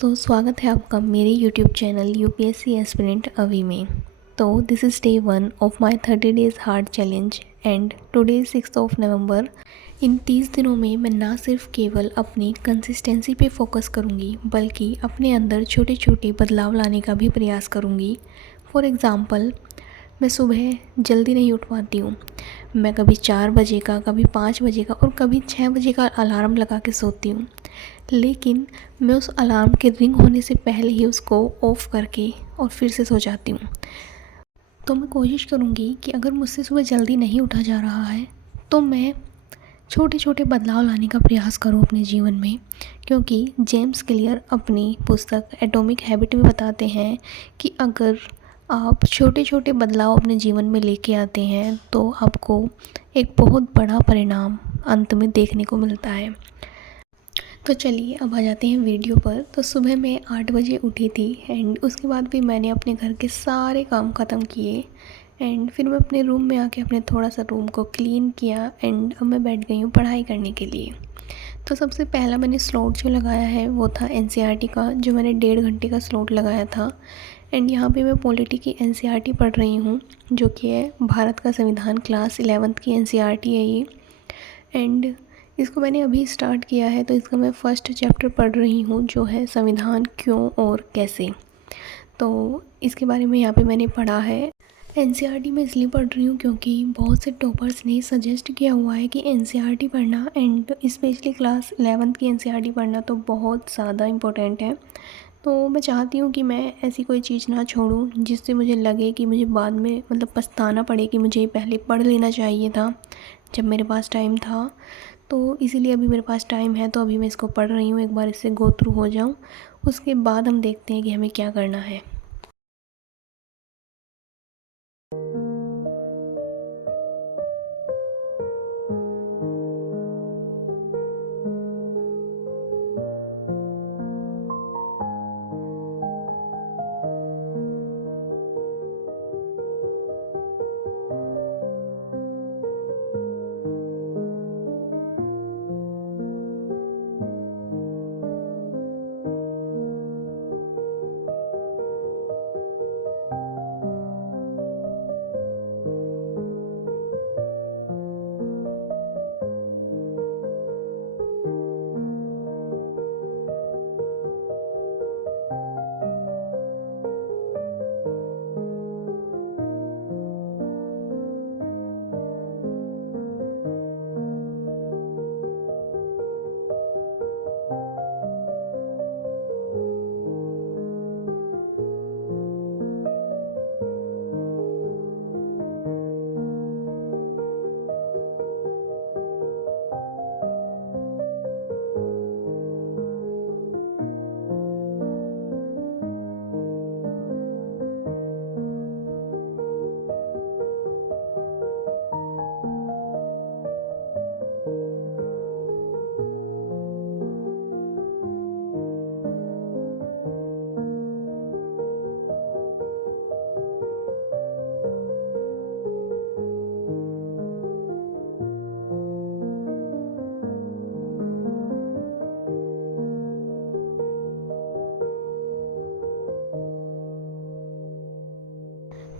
दोस्तों, स्वागत है आपका मेरे यूट्यूब चैनल यूपीएससी एस्पिरेंट अभी में। तो this is day 1 of my 30 days hard challenge and today 6 नवंबर। इन 30 दिनों में मैं ना सिर्फ केवल अपनी कंसिस्टेंसी पे फोकस करूँगी बल्कि अपने अंदर छोटे छोटे बदलाव लाने का भी प्रयास करूँगी। फॉर एग्ज़ाम्पल, मैं सुबह जल्दी नहीं उठ पाती हूँ। मैं कभी 4 बजे का, कभी 5 बजे का और कभी 6 बजे का अलार्म लगा के सोती हूँ, लेकिन मैं उस अलार्म के रिंग होने से पहले ही उसको ऑफ़ करके और फिर से सो जाती हूँ। तो मैं कोशिश करूँगी कि अगर मुझसे सुबह जल्दी नहीं उठा जा रहा है तो मैं छोटे छोटे बदलाव लाने का प्रयास करूँ अपने जीवन में, क्योंकि जेम्स क्लियर अपनी पुस्तक एटॉमिक हैबिट में बताते हैं कि अगर आप छोटे छोटे बदलाव अपने जीवन में लेके आते हैं तो आपको एक बहुत बड़ा परिणाम अंत में देखने को मिलता है। तो चलिए अब आ जाते हैं वीडियो पर। तो सुबह मैं 8 बजे उठी थी एंड उसके बाद भी मैंने अपने घर के सारे काम ख़त्म किए एंड फिर मैं अपने रूम में आके अपने थोड़ा सा रूम को क्लीन किया एंड अब मैं बैठ गई हूँ पढ़ाई करने के लिए। तो सबसे पहला मैंने स्लॉट जो लगाया है वो था एनसीईआरटी का, जो मैंने 1.5 घंटे का स्लॉट लगाया था। एंड यहाँ पे मैं पॉलिटी की एनसीईआरटी पढ़ रही हूँ, जो कि है भारत का संविधान, क्लास 11th की एनसीईआरटी है ये। एंड इसको मैंने अभी स्टार्ट किया है, तो इसका मैं फ़र्स्ट चैप्टर पढ़ रही हूँ, जो है संविधान क्यों और कैसे। तो इसके बारे में यहाँ पे मैंने पढ़ा है। एनसीईआरटी में इसलिए पढ़ रही हूँ क्योंकि बहुत से टॉपर्स ने सजेस्ट किया हुआ है कि एनसीईआरटी पढ़ना एंड स्पेशली क्लास 11th की एनसीईआरटी पढ़ना तो बहुत ज़्यादा इम्पोर्टेंट है। तो मैं चाहती हूँ कि मैं ऐसी कोई चीज़ ना छोड़ूँ जिससे मुझे लगे कि मुझे बाद में पछताना पड़े कि मुझे पहले पढ़ लेना चाहिए था जब मेरे पास टाइम था। तो इसीलिए अभी मेरे पास टाइम है तो अभी मैं इसको पढ़ रही हूँ, एक बार इससे गो थ्रू हो जाऊँ, उसके बाद हम देखते हैं कि हमें क्या करना है।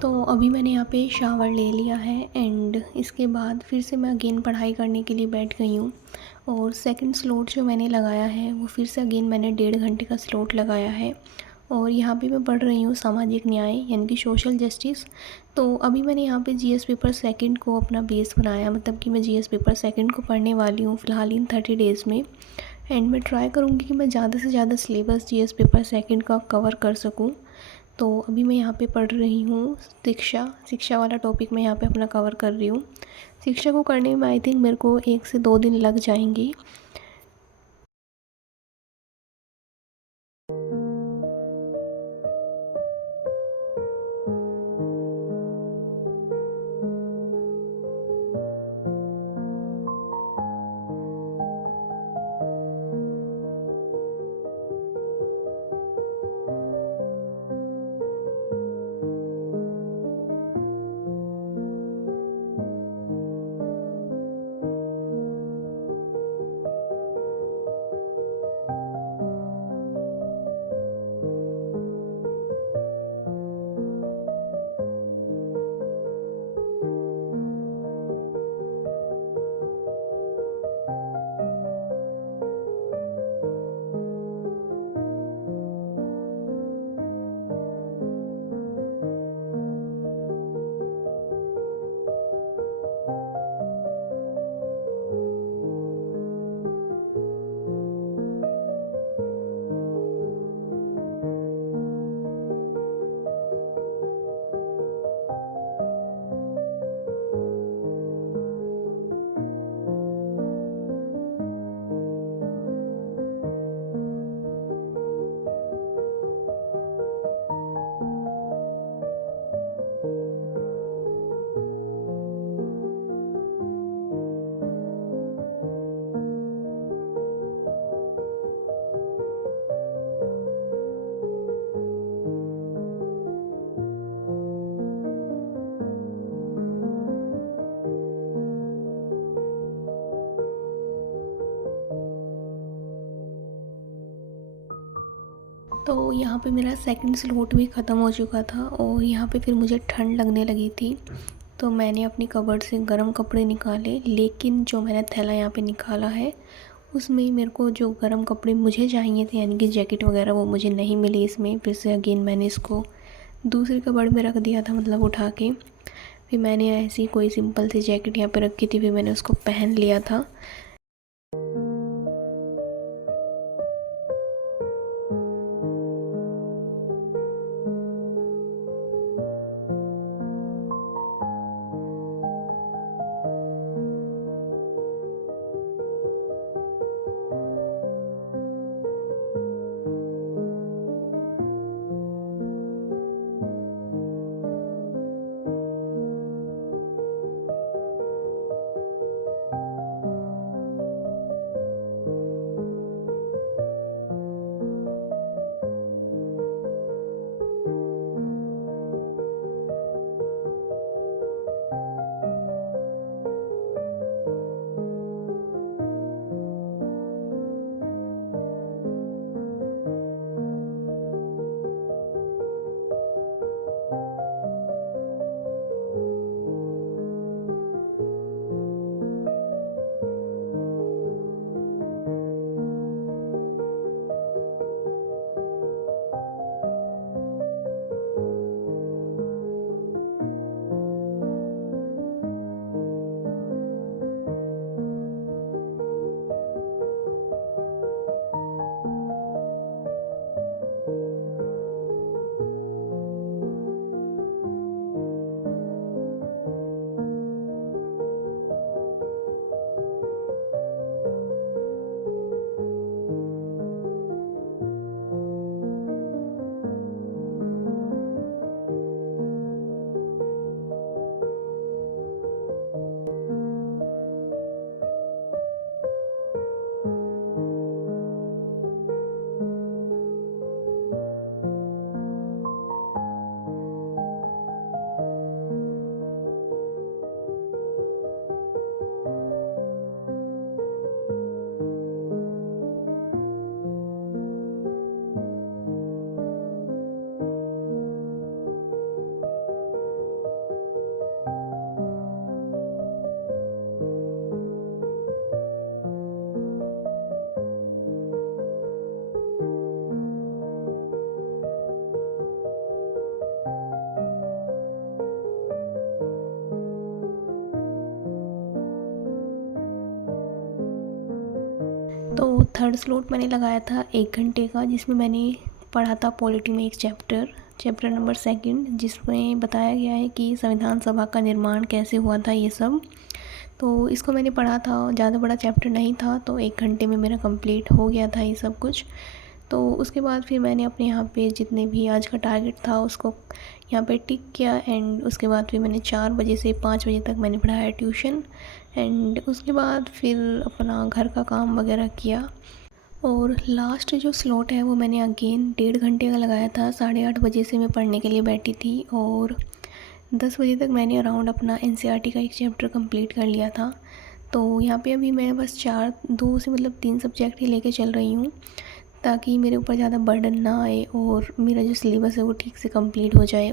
तो अभी मैंने यहाँ पे शावर ले लिया है एंड इसके बाद फिर से मैं अगेन पढ़ाई करने के लिए बैठ गई हूँ। और सेकंड स्लॉट जो मैंने लगाया है वो फिर से अगेन मैंने 1.5 घंटे का स्लॉट लगाया है। और यहाँ पे मैं पढ़ रही हूँ सामाजिक न्याय यानी कि सोशल जस्टिस। तो अभी मैंने यहाँ पे जीएस पेपर सेकंड को अपना बेस बनाया, मतलब कि मैं जीएस पेपर सेकंड को पढ़ने वाली हूँ फ़िलहाल इन 30 डेज़ में। एंड मैं ट्राई करूँगी कि मैं ज़्यादा से ज़्यादा सिलेबस जीएस पेपर सेकंड का कवर कर सकूँ। तो अभी मैं यहाँ पे पढ़ रही हूँ शिक्षा वाला टॉपिक मैं यहाँ पे अपना कवर कर रही हूँ। शिक्षा को करने में आई थिंक मेरे को 1 से 2 दिन लग जाएंगे। तो यहाँ पे मेरा सेकंड स्लॉट भी ख़त्म हो चुका था और यहाँ पे फिर मुझे ठंड लगने लगी थी। तो मैंने अपनी कबर्ड से गर्म कपड़े निकाले, लेकिन जो मैंने थैला यहाँ पे निकाला है उसमें मेरे को जो गर्म कपड़े मुझे चाहिए थे, यानी कि जैकेट वगैरह, वो मुझे नहीं मिली इसमें। फिर से अगेन मैंने इसको दूसरी कबर्ड में रख दिया था, मतलब उठा के। फिर मैंने ऐसी कोई सिंपल सी जैकेट यहाँ पे रखी थी, फिर मैंने उसको पहन लिया था। तो थर्ड स्लॉट मैंने लगाया था 1 घंटे का, जिसमें मैंने पढ़ा था पॉलिटी में एक चैप्टर नंबर 2, जिसमें बताया गया है कि संविधान सभा का निर्माण कैसे हुआ था, ये सब। तो इसको मैंने पढ़ा था, ज़्यादा बड़ा चैप्टर नहीं था, तो 1 घंटे में मेरा कंप्लीट हो गया था ये सब कुछ। तो उसके बाद फिर मैंने अपने यहाँ पे जितने भी आज का टारगेट था उसको यहाँ पे टिक किया। एंड उसके बाद फिर मैंने 4 बजे से 5 बजे तक मैंने पढ़ाया ट्यूशन। एंड उसके बाद फिर अपना घर का काम वगैरह किया। और लास्ट जो स्लॉट है वो मैंने अगेन 1.5 घंटे का लगाया था। 8:30 बजे से मैं पढ़ने के लिए बैठी थी और 10 बजे तक मैंने अराउंड अपना एनसीईआरटी का एक चैप्टर कंप्लीट कर लिया था। तो यहाँ पे अभी मैं बस 2 से मतलब 3 सब्जेक्ट ही लेके चल रही हूँ, ताकि मेरे ऊपर ज़्यादा बर्डन ना आए और मेरा जो सिलेबस है वो ठीक से कंप्लीट हो जाए।